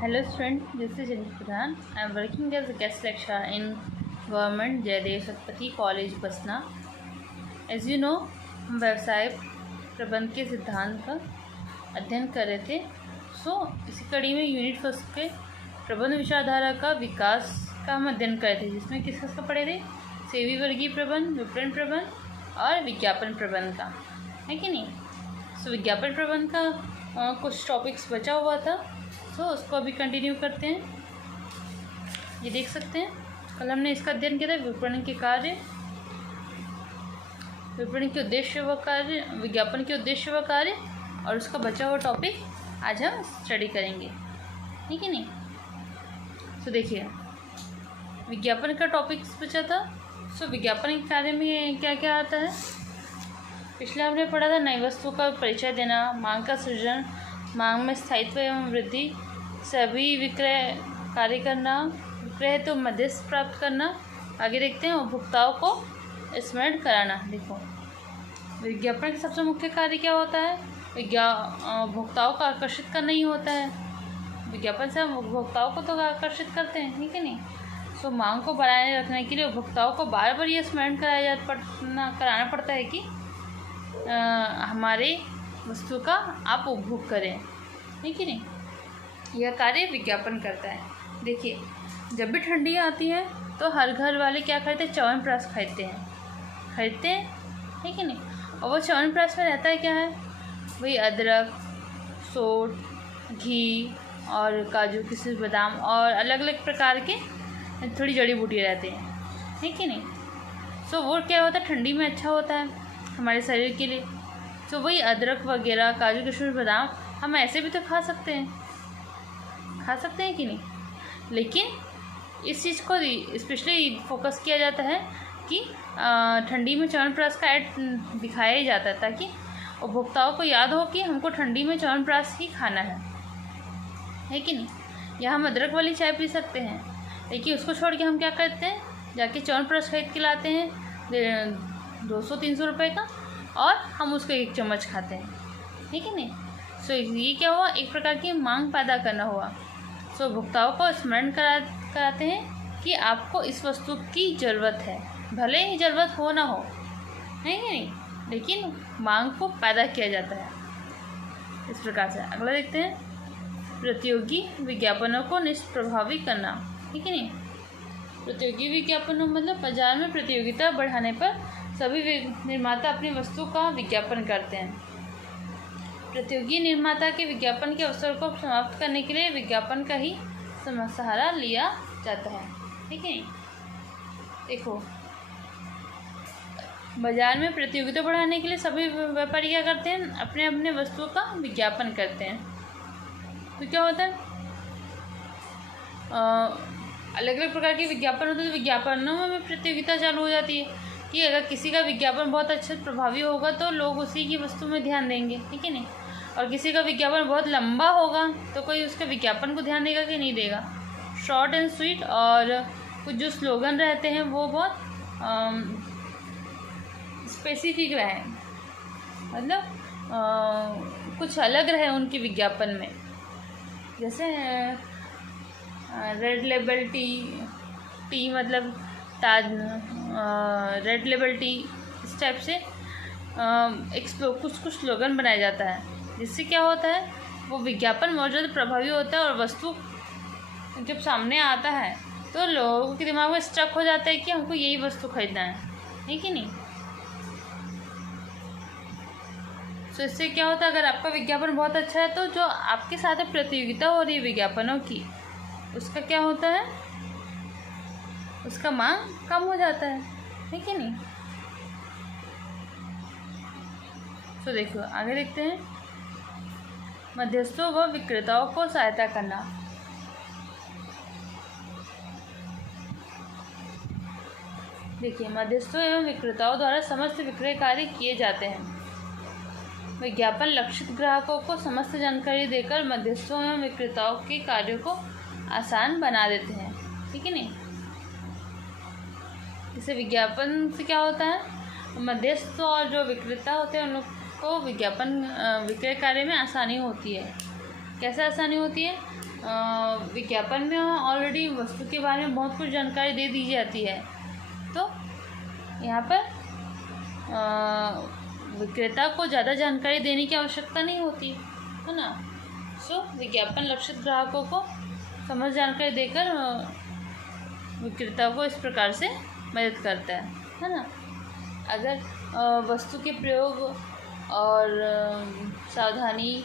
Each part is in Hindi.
Hello students, this is Janit Pradhan. I am working as a guest lecturer in Government Jaydev Satpathy College, Basna. As you know, हम व्यवसाय प्रबंध के सिद्धांत का अध्ययन कर रहे थे। इसी कड़ी में यूनिट फर्स्ट के प्रबंध विचारधारा का विकास का हम अध्ययन कर रहे थे, जिसमें किसका पढ़े थे? सेवी वर्गीय प्रबंध, विपणन प्रबंध और विज्ञापन प्रबंध का, है कि नहीं। विज्ञापन प्रबंध का कुछ टॉपिक्स बचा हुआ था, उसको अभी कंटिन्यू करते हैं। ये देख सकते हैं, कल हमने इसका अध्ययन किया था, विपणन के कार्य, विपणन के उद्देश्य व कार्य, विज्ञापन के उद्देश्य व कार्य, और उसका बचा हुआ टॉपिक आज हम स्टडी करेंगे, ठीक है नहीं। देखिए, विज्ञापन का टॉपिक बचा था। विज्ञापन के कार्य में क्या क्या आता है? पिछले हमने पढ़ा था नई वस्तु का परिचय देना, मांग का सृजन, मांग में स्थायित्व एवं वृद्धि, सभी विक्रय कार्य करना, विक्रय हेतु मध्यस्थ प्राप्त करना। आगे देखते हैं, उपभोक्ताओं को स्मरण कराना। देखो, विज्ञापन का सबसे मुख्य कार्य क्या होता है? उपभोक्ताओं को आकर्षित करना ही होता है। विज्ञापन से हम उपभोक्ताओं को तो आकर्षित करते हैं, ठीक है नहीं। मांग को बनाए रखने के लिए उपभोक्ताओं को बार बार ये स्मरण कराना पड़ता है कि हमारे वस्तु का आप उपभोग करें, ठीक है नहीं। यह कार्य विज्ञापन करता है। देखिए, जब भी ठंडी आती है तो हर घर वाले क्या खरीदते हैं? च्यवनप्राश खरीदते हैं, ठीक है नहीं। और वो च्यवनप्राश में रहता है क्या है? वही अदरक, सोंठ, घी और काजू, किशमिश, बादाम और अलग अलग प्रकार के थोड़ी जड़ी बूटी रहते हैं, ठीक है नहीं। वो क्या होता है? ठंडी में अच्छा होता है हमारे शरीर के लिए। वही अदरक वगैरह, काजू, किशमिश, बादाम हम ऐसे भी तो खा सकते हैं कि नहीं। लेकिन इस चीज़ को स्पेशली फोकस किया जाता है कि ठंडी में च्यवनप्राश का ऐड दिखाया ही जाता है, ताकि उपभोक्ताओं को याद हो कि हमको ठंडी में च्यवनप्राश ही खाना है कि नहीं। या हम अदरक वाली चाय पी सकते हैं, लेकिन उसको छोड़ के हम क्या करते हैं? जाके च्यवनप्राश खरीद के लाते हैं 200-300 रुपये का, और हम उसको 1 चम्मच खाते हैं, ठीक है नहीं। ये क्या हुआ? एक प्रकार की मांग पैदा करना हुआ। उपभोक्ताओं को स्मरण कराते हैं कि आपको इस वस्तु की ज़रूरत है, भले ही ज़रूरत हो ना हो, है कि नहीं, लेकिन मांग को पैदा किया जाता है इस प्रकार से। अगला देखते हैं, प्रतियोगी विज्ञापनों को निष्प्रभावी करना, ठीक है नहीं। प्रतियोगी विज्ञापनों मतलब बाजार में प्रतियोगिता बढ़ाने पर सभी निर्माता अपनी वस्तु का विज्ञापन करते हैं। प्रतियोगी निर्माता के विज्ञापन के अवसर को समाप्त करने के लिए विज्ञापन का ही सहारा लिया जाता है, ठीक है। देखो, बाजार में प्रतियोगिता बढ़ाने के लिए सभी व्यापारी क्या करते हैं? अपने अपने वस्तुओं का विज्ञापन करते हैं। तो क्या होता है? अलग अलग प्रकार के विज्ञापन होते हैं। विज्ञापनों में प्रतियोगिता चालू हो जाती है कि अगर किसी का विज्ञापन बहुत अच्छा प्रभावी होगा तो लोग उसी की वस्तु में ध्यान देंगे, ठीक है नहीं। और किसी का विज्ञापन बहुत लंबा होगा तो कोई उसके विज्ञापन को ध्यान देगा कि नहीं देगा। शॉर्ट एंड स्वीट, और कुछ जो स्लोगन रहते हैं वो बहुत स्पेसिफिक रहे, मतलब कुछ अलग रहे उनके विज्ञापन में। जैसे रेड लेबल टी मतलब ताज, रेड लेबल टी, इस टाइप से कुछ स्लोगन बनाया जाता है, जिससे क्या होता है? वो विज्ञापन बहुत ज़्यादा प्रभावी होता है, और वस्तु जब सामने आता है तो लोगों के दिमाग में स्टक हो जाता है कि हमको यही वस्तु खरीदना है, ठीक है नहीं। इससे क्या होता है? अगर आपका विज्ञापन बहुत अच्छा है तो जो आपके साथ प्रतियोगिता हो रही है विज्ञापनों की, उसका क्या होता है? उसका मांग कम हो जाता है, ठीक है नहीं। देखो, आगे देखते हैं, मध्यस्थों व विक्रेताओं को सहायता करना। देखिए, मध्यस्थों एवं विक्रेताओं द्वारा समस्त विक्रय कार्य किए जाते हैं। विज्ञापन लक्षित ग्राहकों को समस्त जानकारी देकर मध्यस्थों एवं विक्रेताओं के कार्यों को आसान बना देते हैं, ठीक है नहीं। इससे विज्ञापन से क्या होता है? मध्यस्थ और जो विक्रेता होते हैं उन लोग को विज्ञापन विक्रय कार्य में आसानी होती है। कैसे आसानी होती है? विज्ञापन में ऑलरेडी वस्तु के बारे में बहुत कुछ जानकारी दे दी जाती है, तो यहाँ पर विक्रेता को ज़्यादा जानकारी देने की आवश्यकता नहीं होती है ना। सो विज्ञापन लक्षित ग्राहकों को समझ जानकारी देकर विक्रेता को इस प्रकार से मदद करता है ना। अगर वस्तु के प्रयोग और सावधानी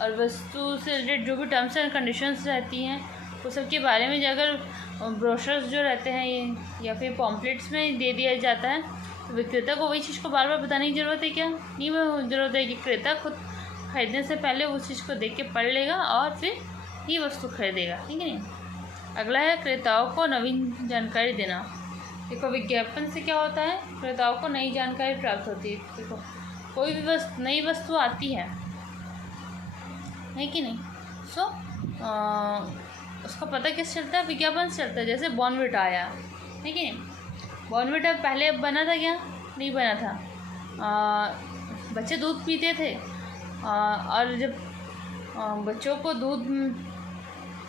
और वस्तु से रिलेटेड जो भी टर्म्स एंड कंडीशंस रहती हैं वो सब के बारे में अगर ब्रोशर्स जो रहते हैं या फिर पॉम्पलेट्स में दे दिया जाता है, तो विक्रेता को वही चीज़ को बार बार बताने की ज़रूरत है क्या? नहीं, वो ज़रूरत है कि विक्रेता खुद खरीदने से पहले उस चीज़ को देख के पढ़ लेगा और फिर ही वस्तु खरीदेगा, ठीक है नहीं। अगला है क्रेताओं को नवीन जानकारी देना। देखो विज्ञापन से क्या होता है, क्रेताओं को नई जानकारी प्राप्त होती है। देखो कोई भी नई वस्तु आती है कि नहीं, सो उसका पता किस चलता है? विज्ञापन से चलता है। जैसे बॉर्नविटा आया, है कि नहीं। बॉर्नविटा पहले बना था क्या? नहीं बना था। बच्चे दूध पीते थे और जब बच्चों को दूध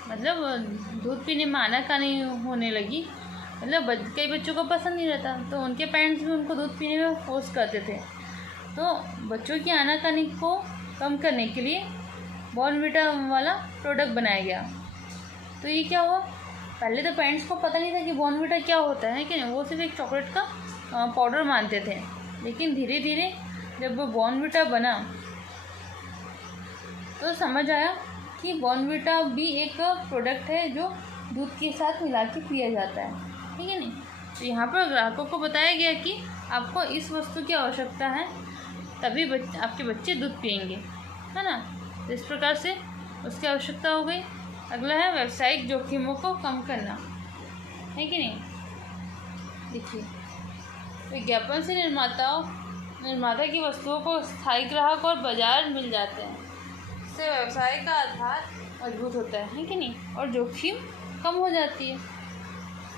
मतलब दूध पीने में आनाकानी होने लगी, मतलब कई बच्चों को पसंद नहीं रहता, तो उनके पेरेंट्स भी उनको दूध पीने में फोर्स करते थे। तो बच्चों की आनाकानी को कम करने के लिए बॉर्नविटा वाला प्रोडक्ट बनाया गया। तो ये क्या हुआ, पहले तो पेरेंट्स को पता नहीं था कि बॉर्नविटा क्या होता है कि नहीं, वो सिर्फ एक चॉकलेट का पाउडर मानते थे। लेकिन धीरे धीरे जब वो बॉर्नविटा बना तो समझ आया कि बॉर्नविटा भी एक प्रोडक्ट है जो दूध के साथ मिला के पिया जाता है, ठीक है नहीं। तो यहाँ पर ग्राहकों को बताया गया कि आपको इस वस्तु की आवश्यकता है, तभी आपके बच्चे दूध पियेंगे, है ना। तो इस प्रकार से उसकी आवश्यकता हो गई। अगला है व्यावसायिक जोखिमों को कम करना, है कि नहीं। देखिए विज्ञापन से निर्माता की वस्तुओं को स्थायी ग्राहक और बाजार मिल जाते हैं। इससे व्यवसाय का आधार मजबूत होता है कि नहीं, और जोखिम कम हो जाती है।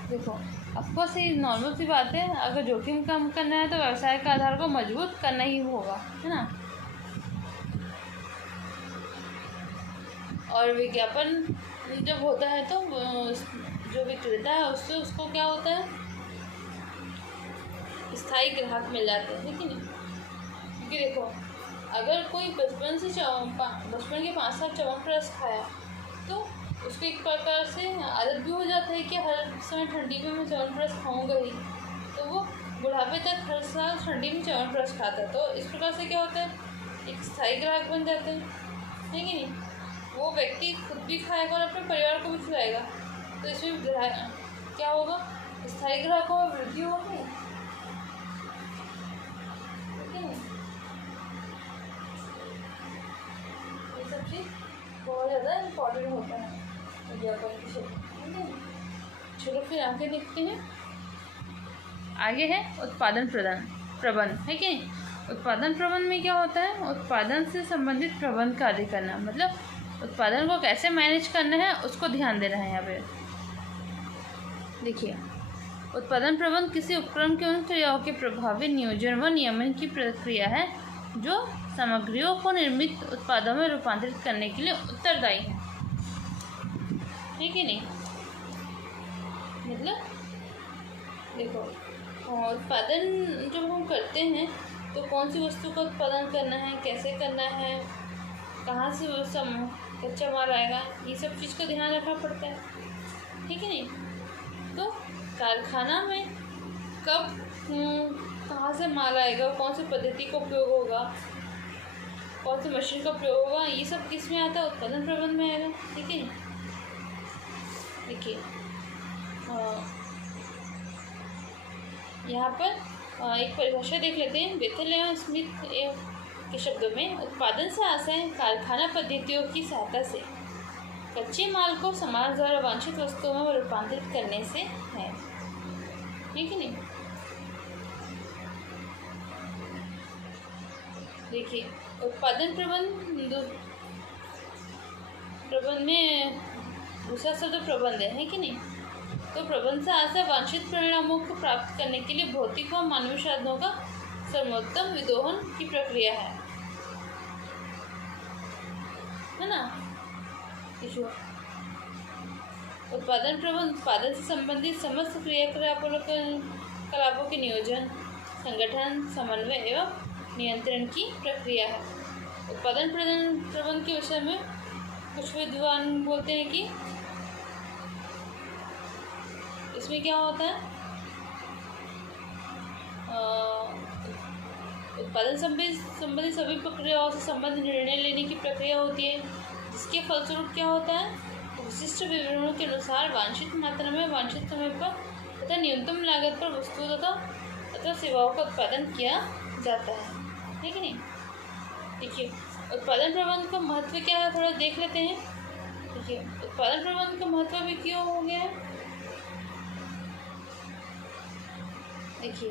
देखो ऑफकोर्स ये नॉर्मल सी बात है, अगर जोखिम कम करना है तो व्यवसाय का आधार को मजबूत करना ही होगा, है ना। और विज्ञापन जब होता है तो जो विक्रेता है उसको क्या होता है, स्थायी ग्राहक मिल जाते हैं, ठीक है नहीं। क्योंकि देखो अगर कोई बचपन के 5 साल च्यवनप्राश खाया तो उसको एक प्रकार से आदत भी हो जाता है कि हर समय ठंडी में मैं च्यवनप्राश खाऊंगा ही, तो वो बुढ़ापे तक हर साल ठंडी में च्यवनप्राश खाता है। तो इस प्रकार से क्या होता है, एक स्थायी ग्राहक बन जाते हैं, है कि नहीं। वो व्यक्ति खुद भी खाएगा और अपने परिवार को भी खिलाएगा, तो इसमें क्या होगा, स्थायी ग्राहकों में वृद्धि होगी, ठीक है। ये सब चीज़ बहुत ज़्यादा इम्पोर्टेंट होता है विज्ञापन की क्षेत्र। चलो फिर आगे देखते हैं। आगे है उत्पादन प्रबंध, है कि उत्पादन प्रबंध में क्या होता है, उत्पादन से संबंधित प्रबंध कार्य करना, मतलब उत्पादन को कैसे मैनेज करना है उसको ध्यान देना है। यहाँ पे देखिए उत्पादन प्रबंध किसी उपक्रम के उन क्रियाओं के प्रभावी नियोजन व नियमन की प्रक्रिया है जो सामग्रियों को निर्मित उत्पादों में रूपांतरित करने के लिए उत्तरदायी है कि नहीं। मतलब देखो उत्पादन जब हम करते हैं तो कौन सी वस्तु का उत्पादन करना है, कैसे करना है, कहाँ से वो सब कच्चा माल आएगा, ये सब चीज़ का ध्यान रखना पड़ता है, ठीक है नहीं। तो कारखाना में कब कहाँ से माल आएगा, कौन सी पद्धति का उपयोग होगा, कौन सी मशीन का प्रयोग होगा, ये सब किस में आता है, उत्पादन प्रबंध में आएगा, ठीक है। देखिए यहाँ पर एक परिभाषा देख लेते हैं। बेथेल एवं स्मिथ के शब्दों में उत्पादन से आशय कारखाना पद्धतियों की सहायता से कच्चे माल को समाज द्वारा वांछित वस्तुओं में रूपांतरित करने से है, ठीक है नहीं। देखिए उत्पादन प्रबंध में दूसरा शब्द प्रबंध है कि नहीं। तो प्रबंध से आशय वांछित परिणामों को प्राप्त करने के लिए भौतिक व मानवीय साधनों का सर्वोत्तम विदोहन की प्रक्रिया है ना। हुआ। उत्पादन प्रबंध उत्पादन से संबंधित समस्त क्रियाकलापों के नियोजन, संगठन, समन्वय एवं नियंत्रण की प्रक्रिया है। उत्पादन प्रबंध के विषय में कुछ विद्वान बोलते हैं कि इसमें क्या होता है, उत्पादन संबंधित सभी प्रक्रियाओं से संबंधित निर्णय लेने की प्रक्रिया होती है, जिसके फलस्वरूप क्या होता है, विशिष्ट विवरणों के अनुसार वांछित मात्रा में वांछित समय पर तथा न्यूनतम लागत पर वस्तुओं तथा सेवाओं का उत्पादन किया जाता है कि नहीं। देखिए उत्पादन प्रबंध का महत्व क्या है, थोड़ा देख लेते हैं। देखिए उत्पादन प्रबंध का महत्व भी क्यों हो गया है। देखिए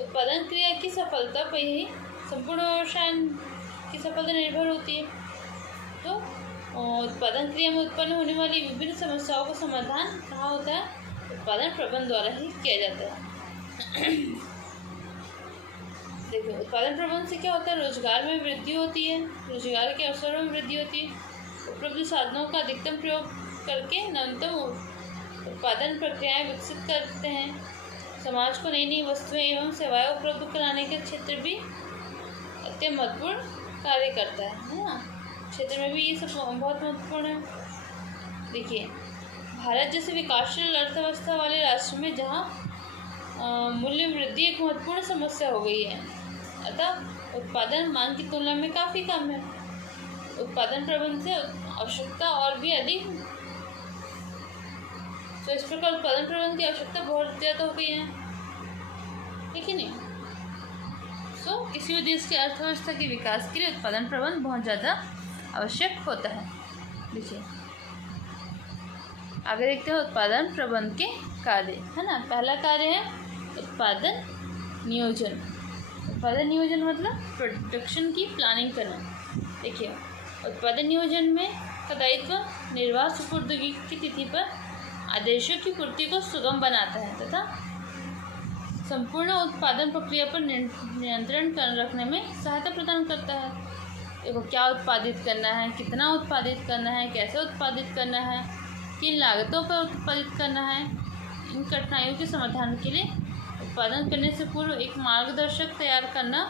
उत्पादन क्रिया की सफलता पर ही संपूर्ण व्यवसाय की सफलता निर्भर होती है। तो उत्पादन क्रिया में उत्पन्न होने वाली विभिन्न समस्याओं का समाधान कहाँ होता है, उत्पादन प्रबंध द्वारा ही किया जाता है। देखो उत्पादन प्रबंध से क्या होता है, रोजगार में वृद्धि होती है, रोजगार के अवसरों में वृद्धि होती है, उपलब्ध साधनों का अधिकतम प्रयोग करके नवीनतम उत्पादन प्रक्रियाएं विकसित करते हैं, समाज को नई नई वस्तुएं एवं सेवाएं उपलब्ध कराने के क्षेत्र भी अत्यंत महत्वपूर्ण कार्य करता है ना। क्षेत्र में भी ये सब बहुत महत्वपूर्ण है। देखिए भारत जैसे विकासशील अर्थव्यवस्था वाले राष्ट्र में जहाँ मूल्य वृद्धि एक महत्वपूर्ण समस्या हो गई है, अतः उत्पादन मांग की तुलना में काफ़ी कम है। उत्पादन प्रबंध से आवश्यकता और भी अधिक, तो इस प्रकार उत्पादन प्रबंध की आवश्यकता बहुत ज़्यादा हो गई है, ठीक है नहीं। किसी भी देश की अर्थव्यवस्था के विकास के लिए उत्पादन प्रबंध बहुत ज़्यादा आवश्यक होता है। देखिए आगे देखते हैं उत्पादन प्रबंध के कार्य, है ना। पहला कार्य है उत्पादन नियोजन। उत्पादन नियोजन मतलब प्रोडक्शन की प्लानिंग करना। देखिए उत्पादन नियोजन में का दायित्व निर्वाह सुपुर्दगी की तिथि पर आदेशों की पूर्ति को सुगम बनाता है तथा संपूर्ण उत्पादन प्रक्रिया पर नियंत्रण रखने में सहायता प्रदान करता है। देखो क्या उत्पादित करना है, कितना उत्पादित करना है, कैसे उत्पादित करना है, किन लागतों पर उत्पादित करना है, इन कठिनाइयों के समाधान के लिए उत्पादन करने से पूर्व एक मार्गदर्शक तैयार करना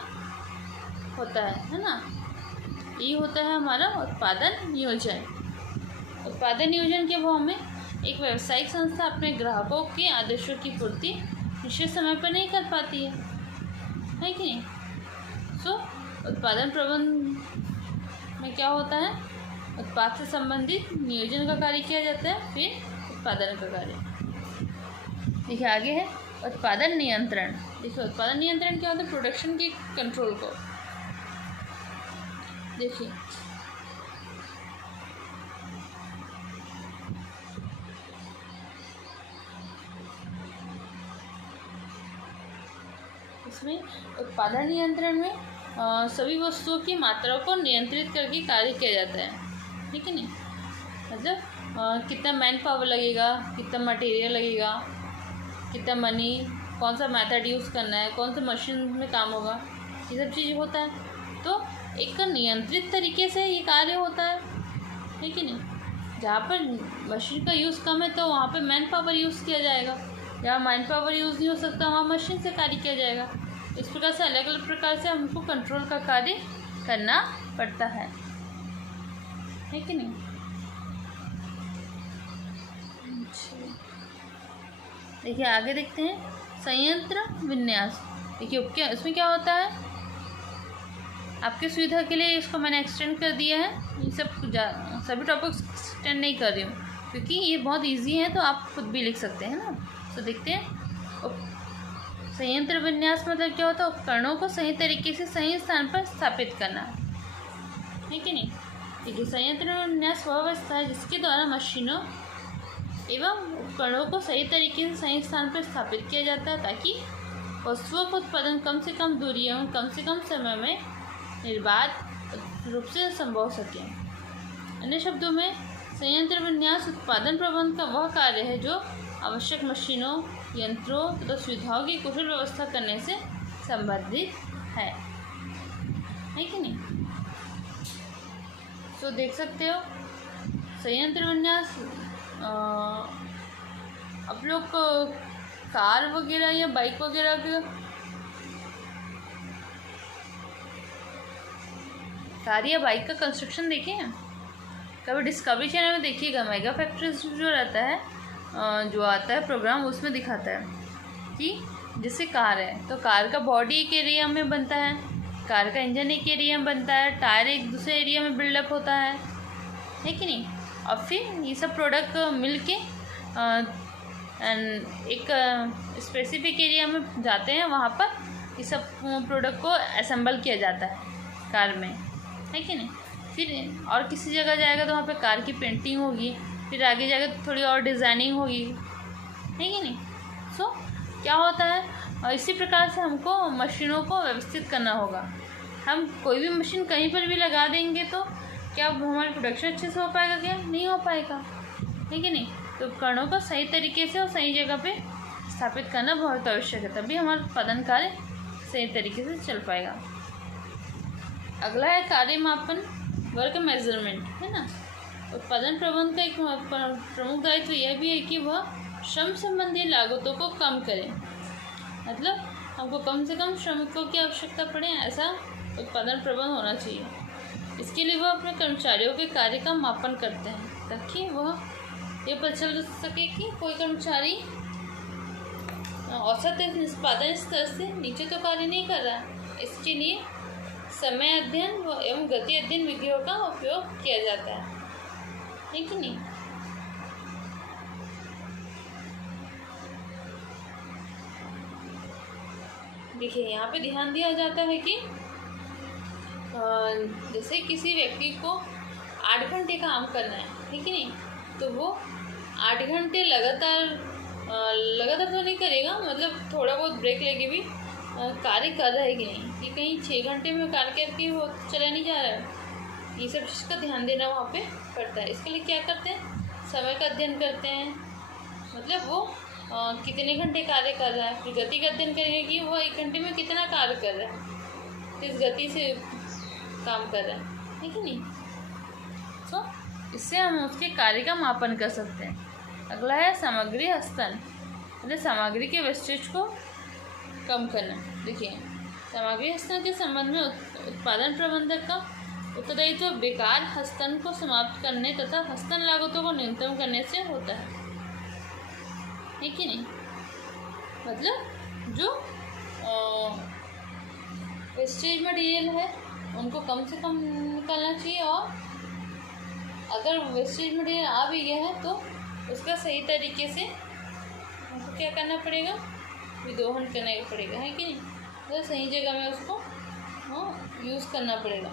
होता है ना। ये होता है हमारा उत्पादन नियोजन। उत्पादन नियोजन के अभाव में एक व्यावसायिक संस्था अपने ग्राहकों के आदेशों की पूर्ति निश्चित समय पर नहीं कर पाती है कि नहीं। उत्पादन प्रबंध में क्या होता है, उत्पाद से संबंधित नियोजन का कार्य किया जाता है, फिर उत्पादन का कार्य। देखिए आगे है उत्पादन नियंत्रण। देखिए उत्पादन नियंत्रण क्या होता है, प्रोडक्शन के कंट्रोल को। देखिए इसमें उत्पादन नियंत्रण में सभी वस्तुओं की मात्रा को नियंत्रित करके कार्य किया जाता है, ठीक है नहीं। मतलब कितना मैन पावर लगेगा, कितना मटेरियल लगेगा, कितना मनी, कौन सा मेथड यूज़ करना है, कौन सा मशीन में काम होगा, ये सब चीज़ होता है। तो एक नियंत्रित तरीके से ये कार्य होता है, ठीक है नहीं। जहाँ पर मशीन का यूज़ कम है तो वहाँ पे मैन पावर यूज़ किया जाएगा, जहाँ मैन पावर यूज़ नहीं हो सकता वहाँ मशीन से कार्य किया जाएगा। इस प्रकार से अलग अलग प्रकार से हमको कंट्रोल का कार्य करना पड़ता है कि नहीं। देखिए आगे देखते हैं संयंत्र विन्यास। देखिए क्या इसमें क्या होता है, आपकी सुविधा के लिए इसको मैंने एक्सटेंड कर दिया है। ये सब सभी टॉपिक्स एक्सटेंड नहीं कर रही हूँ क्योंकि ये बहुत इजी है, तो आप खुद भी लिख सकते हैं ना। तो देखते हैं संयंत्र विन्यास मतलब क्या होता है, उपकरणों को सही तरीके से सही स्थान पर स्थापित करना, ठीक है नहीं। देखिए संयंत्र विन्यास वह अवस्था है जिसके द्वारा मशीनों एवं उपकरणों को सही तरीके से सही स्थान पर स्थापित किया जाता है ताकि वस्तुओं का उत्पादन कम से कम दूरी एवं कम से कम समय में निर्बाध रूप से संभव सके। अन्य शब्दों में संयंत्र विन्यास उत्पादन प्रबंध का वह कार्य है जो आवश्यक मशीनों, यंत्रों तथा सुविधाओं की कुशल व्यवस्था करने से संबंधित है कि नहीं। तो देख सकते हो संयंत्र विन्यास आप लोग कार वगैरह या बाइक वगैरह के कार या बाइक का कंस्ट्रक्शन देखे हैं कभी? डिस्कवरी चैनल में देखिएगा, मेगा फैक्ट्रीज जो रहता है जो आता है प्रोग्राम, उसमें दिखाता है कि जैसे कार है तो कार का बॉडी एक एरिया में बनता है, कार का इंजन एक एरिया में बनता है, टायर एक दूसरे एरिया में बिल्डअप होता है कि नहीं? और फिर ये सब प्रोडक्ट मिल के एक स्पेसिफिक एरिया में जाते हैं, वहाँ पर ये सब प्रोडक्ट को असेंबल किया जाता है कार में, है कि नहीं? फिर और किसी जगह जाएगा तो वहाँ पे कार की पेंटिंग होगी, फिर आगे जाएगा तो थोड़ी और डिज़ाइनिंग होगी, है कि नहीं? सो क्या होता है, और इसी प्रकार से हमको मशीनों को व्यवस्थित करना होगा। हम कोई भी मशीन कहीं पर भी लगा देंगे तो क्या हमारी प्रोडक्शन अच्छे से हो पाएगा? क्या नहीं हो पाएगा, है कि नहीं? तो उपकरणों को सही तरीके से और सही जगह पे स्थापित करना बहुत आवश्यक है, तभी हमारा उत्पादन कार्य सही तरीके से चल पाएगा। अगला है कार्य मापन, वर्क मेजरमेंट, है ना। उत्पादन प्रबंधन का एक प्रमुख दायित्व यह भी है कि वह श्रम संबंधी लागतों को कम करे, मतलब हमको कम से कम श्रमिकों की आवश्यकता पड़े, ऐसा उत्पादन प्रबंधन होना चाहिए। इसके लिए वह अपने कर्मचारियों के कार्य का मापन करते हैं ताकि वह ये पता चल सके कि कोई कर्मचारी औसत निष्पादन स्तर से नीचे तो कार्य नहीं कर रहा है। इसके लिए समय अध्ययन एवं गति अध्ययन विधियों का उपयोग किया जाता है कि नहीं? देखिए यहाँ पे ध्यान दिया जाता है कि जैसे किसी व्यक्ति को 8 घंटे काम करना है कि नहीं, तो वो 8 घंटे लगातार तो नहीं करेगा, मतलब थोड़ा बहुत ब्रेक लेके भी कार्य कर रहा है कि नहीं, कि कहीं 6 घंटे में कार्य करके वो चला नहीं जा रहा है। ये सब चीज़ का ध्यान देना वहाँ पे पड़ता है। इसके लिए क्या करते हैं, समय का अध्ययन करते हैं, मतलब वो कितने घंटे कार्य कर रहा है। फिर गति का अध्ययन करेंगे कि वो 1 घंटे में कितना कार्य कर रहा है, किस गति से काम कर रहा है कि नहीं। तो इससे हम उसके कार्य का मापन कर सकते हैं। अगला है सामग्री हस्तन, मतलब सामग्री के वेस्टेज को कम करना। देखिए सामग्री हस्तन के संबंध में उत्पादन प्रबंधक का उत्तरदायित्व बेकार हस्तन को समाप्त करने तथा हस्तन लागतों को न्यूनतम करने से होता है कि नहीं। मतलब जो वेस्टेज मटेरियल है उनको कम से कम निकालना चाहिए, और अगर वेस्टेज मटेरियल आ भी गया है तो उसका सही तरीके से हमको क्या करना पड़ेगा, विदोहन करना पड़ेगा, है कि नहीं। तो सही जगह में उसको यूज़ करना पड़ेगा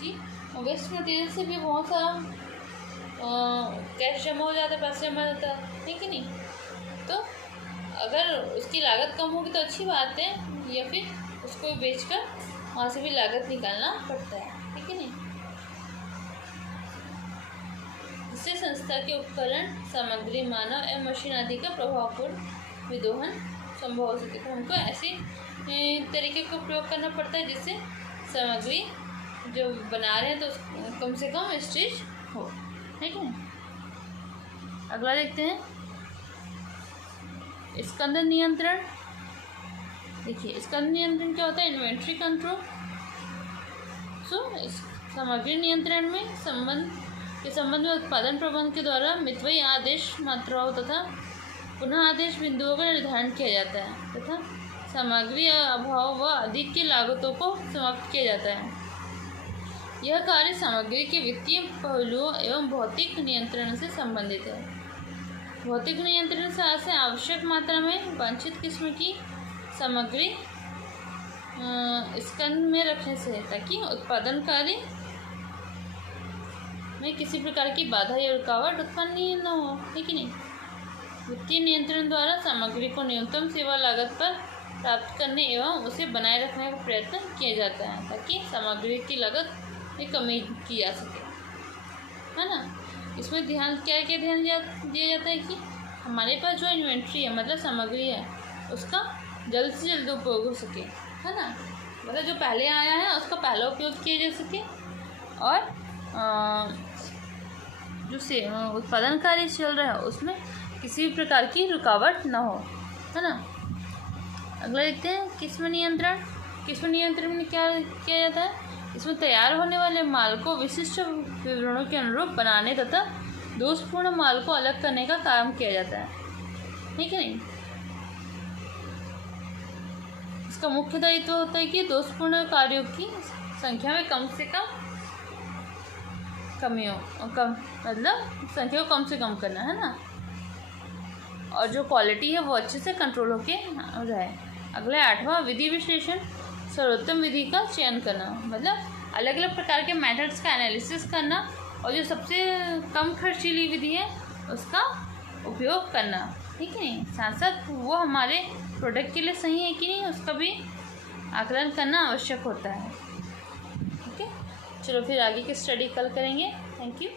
कि वेस्ट मटेरियल से भी बहुत सारा कैश जमा हो जाता है, पैसे जमा जाता है कि नहीं। तो अगर उसकी लागत कम होगी तो अच्छी बात है, या फिर उसको बेचकर वहाँ से भी लागत निकालना पड़ता है कि नहीं। इससे संस्था के उपकरण, सामग्री, मानव एवं मशीन आदि का प्रभावपूर्ण विदोहन संभव हो सके। तो हमको ऐसे तरीके का प्रयोग करना पड़ता है जिससे सामग्री जो बना रहे हैं तो कम से कम वेस्टेज हो, है कि नहीं। अगला देखते हैं स्कंद नियंत्रण। देखिए स्कंद नियंत्रण क्या होता है, इन्वेंट्री कंट्रोल। इस सामग्री नियंत्रण में संबंध में उत्पादन प्रबंधन के द्वारा मितव्ययी आदेश मात्राओं तथा पुनः आदेश बिंदुओं का निर्धारण किया जाता है तथा सामग्री अभाव व अधिक की लागतों को समाप्त किया जाता है। यह कार्य सामग्री के वित्तीय पहलुओं एवं भौतिक नियंत्रण से संबंधित है। भौतिक नियंत्रण से आवश्यक मात्रा में वांछित किस्म की सामग्री स्कंद में रखने से है ताकि उत्पादन कार्य में किसी प्रकार की बाधा या रुकावट उत्पन्न न हो, है कि नहीं। वित्तीय नियंत्रण द्वारा सामग्री को न्यूनतम सेवा लागत पर प्राप्त करने एवं उसे बनाए रखने का प्रयत्न किया जाता है ताकि सामग्री की लागत में कमी की जा सके, है ना। इसमें ध्यान क्या ध्यान दिया जाता है कि हमारे पास जो इन्वेंट्री है, मतलब सामग्री है, उसका जल्द से जल्द उपयोग हो सके, है ना। मतलब जो पहले आया है उसका पहला उपयोग किया जा सके, और जो से उत्पादन कार्य चल रहा है उसमें किसी भी प्रकार की रुकावट न हो, है ना। अगला देखते हैं किस्म नियंत्रण। किस्म नियंत्रण में क्या किया जाता है? इसमें तैयार होने वाले माल को विशिष्ट विवरणों के अनुरूप बनाने तथा दोषपूर्ण माल को अलग करने का काम किया जाता है, ठीक है नहीं। इसका मुख्य दायित्व होता है कि दोषपूर्ण कार्यों की संख्या में कम से कम मतलब संख्या को कम से कम करना, है ना, और जो क्वालिटी है वो अच्छे से कंट्रोल होके रहे। अगला 8वां विधि विश्लेषण। सर्वोत्तम विधि का चयन करना, मतलब अलग अलग प्रकार के मेथड्स का एनालिसिस करना और जो सबसे कम खर्चीली विधि है उसका उपयोग करना, ठीक है नहीं। साथ साथ वो हमारे प्रोडक्ट के लिए सही है कि नहीं उसका भी आकलन करना आवश्यक होता है, ठीक है। चलो फिर आगे की स्टडी कल करेंगे। Thank you.